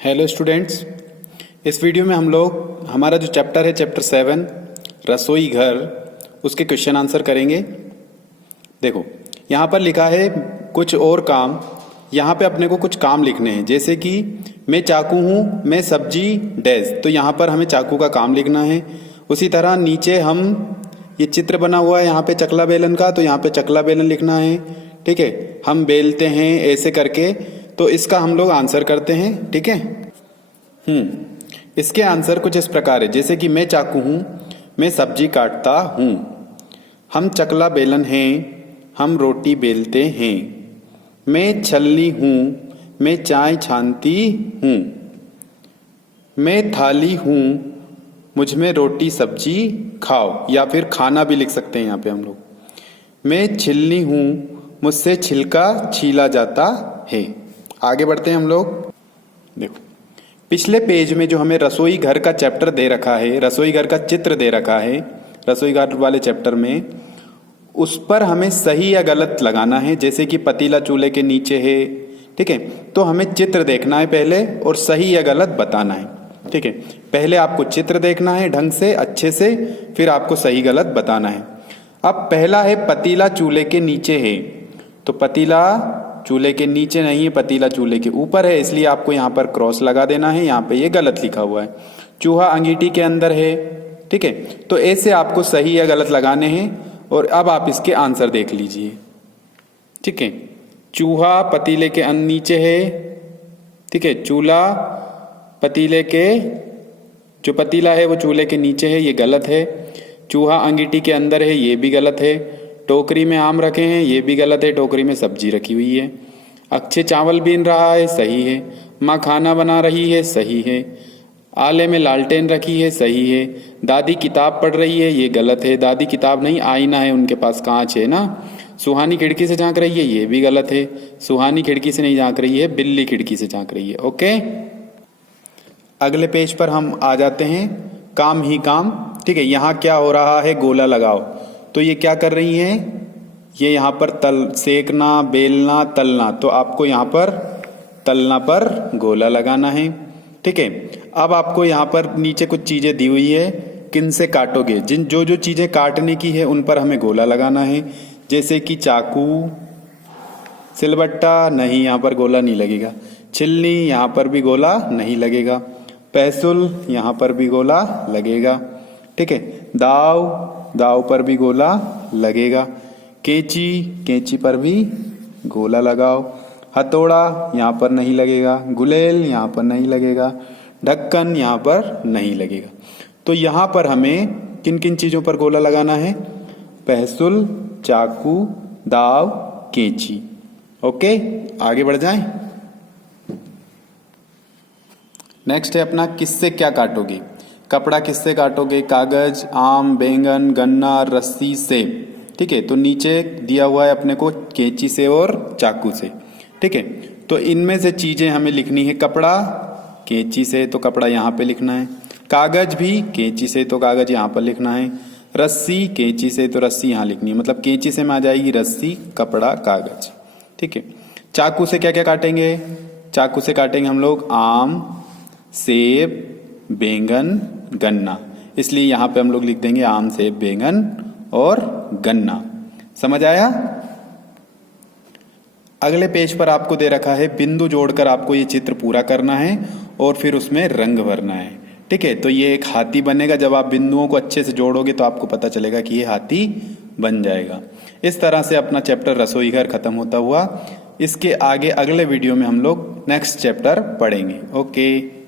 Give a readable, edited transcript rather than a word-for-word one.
Hello students, इस video में हम लोग हमारा जो चैप्टर है चैप्टर 7 रसोई घर, उसके क्वेश्चन आंसर करेंगे। देखो यहाँ पर लिखा है कुछ और काम। यहाँ पे अपने को कुछ काम लिखने हैं, जैसे कि मैं चाकू हूँ, मैं सब्जी डैश, तो यहाँ पर हमें चाकू का काम लिखना है। उसी तरह नीचे हम ये चित्र बना हुआ है यहाँ पे चकला बेलन का, तो यहाँ पे चकला बेलन लिखना है। ठीक है, हम बेलते हैं ऐसे करके, तो इसका हम लोग आंसर करते हैं। ठीक है, इसके आंसर कुछ इस प्रकार है, जैसे कि मैं चाकू हूं, मैं सब्जी काटता हूं, हम चकला बेलन हैं, हम रोटी बेलते हैं, मैं छलनी हूं, मैं चाय छानती हूं, मैं थाली हूं, मुझ में रोटी सब्जी खाओ, या फिर खाना भी लिख सकते हैं यहाँ पे हम लोग। मैं छिलनी हूं, मुझसे छिलका छीला जाता है। आगे बढ़ते हैं हम लोग। देखो पिछले पेज में जो हमें रसोई घर का चैप्टर दे रखा है, रसोई घर का चित्र दे रखा है, रसोई घर वाले चैप्टर में, उस पर हमें सही या गलत लगाना है। जैसे कि पतीला चूल्हे के नीचे है, ठीक है, तो हमें चित्र देखना है पहले और सही या गलत बताना है। ठीक है, पहले आपको चित्र देखना है ढंग से, अच्छे से, फिर आपको सही गलत बताना है। अब पहला है पतीला चूल्हे के नीचे है, तो पतीला चूल्हे के नीचे नहीं है, पतीला चूल्हे के ऊपर है, इसलिए आपको यहाँ पर क्रॉस लगा देना है। यहाँ पे ये गलत लिखा हुआ है। चूहा अंगीठी के अंदर है, ठीक है, तो ऐसे आपको सही या गलत लगाने हैं। और अब आप इसके आंसर देख लीजिए। ठीक है, चूहा पतीले के नीचे है, ठीक है, चूल्हा पतीले के, जो पतीला है वो चूल्हे के नीचे है, ये गलत है। चूहा अंगीठी के अंदर है, ये भी गलत है। टोकरी में आम रखे हैं, ये भी गलत है। टोकरी में सब्जी रखी हुई है। अक्षय चावल बीन रहा है, सही है। माँ खाना बना रही है, सही है। आले में लालटेन रखी है, सही है। दादी किताब पढ़ रही है, ये गलत है। दादी किताब नहीं, आईना है, उनके पास कांच है ना। सुहानी खिड़की से झांक रही है, ये भी गलत है। सुहानी खिड़की से नहीं झांक रही है, बिल्ली खिड़की से झांक रही है। ओके, अगले पेज पर हम आ जाते हैं। काम ही काम, ठीक है, यहाँ क्या हो रहा है, गोला लगाओ। तो ये क्या कर रही हैं, ये यहाँ पर तल सेकना, बेलना, तलना, तो आपको यहाँ पर तलना पर गोला लगाना है। ठीक है, अब आपको यहाँ पर नीचे कुछ चीजें दी हुई है, किन से काटोगे, जिन जो जो चीजें काटने की है उन पर हमें गोला लगाना है। जैसे कि चाकू, सिलबट्टा, नहीं, यहाँ पर गोला नहीं लगेगा। छिलनी, यहाँ पर भी गोला नहीं लगेगा। पैसुल, यहाँ पर भी गोला लगेगा। ठीक है, दाव, दाव पर भी गोला लगेगा। कैंची, कैंची पर भी गोला लगाओ। हथौड़ा, यहाँ पर नहीं लगेगा। गुलेल, यहाँ पर नहीं लगेगा। ढक्कन, यहाँ पर नहीं लगेगा। तो यहाँ पर हमें किन किन चीजों पर गोला लगाना है, पहसुल, चाकू, दाव, कैंची। ओके, आगे बढ़ जाएं। नेक्स्ट है अपना किससे क्या काटोगे। कपड़ा किससे काटोगे, कागज, आम, बैंगन, गन्ना, रस्सी से। ठीक है, तो नीचे दिया हुआ है अपने को कैंची से और चाकू से। ठीक है, तो इनमें से चीजें हमें लिखनी है। कपड़ा कैंची से, तो कपड़ा यहाँ पे लिखना है। कागज भी कैंची से, तो कागज यहाँ पर लिखना है। रस्सी कैंची से, तो रस्सी यहाँ लिखनी है। मतलब कैंची से में आ जाएगी रस्सी, कपड़ा, कागज। ठीक है, चाकू से क्या क्या काटेंगे, चाकू से काटेंगे हम लोग आम, सेब, बैंगन, गन्ना, इसलिए यहाँ पे हम लोग लिख देंगे आम, सेब, बैंगन और गन्ना। समझ आया। अगले पेज पर आपको दे रखा है बिंदु जोड़कर आपको ये चित्र पूरा करना है और फिर उसमें रंग भरना है। ठीक है, तो ये एक हाथी बनेगा। जब आप बिंदुओं को अच्छे से जोड़ोगे तो आपको पता चलेगा कि ये हाथी बन जाएगा। इस तरह से अपना चैप्टर रसोई घर खत्म होता हुआ। इसके आगे अगले वीडियो में हम लोग नेक्स्ट चैप्टर पढ़ेंगे। ओके।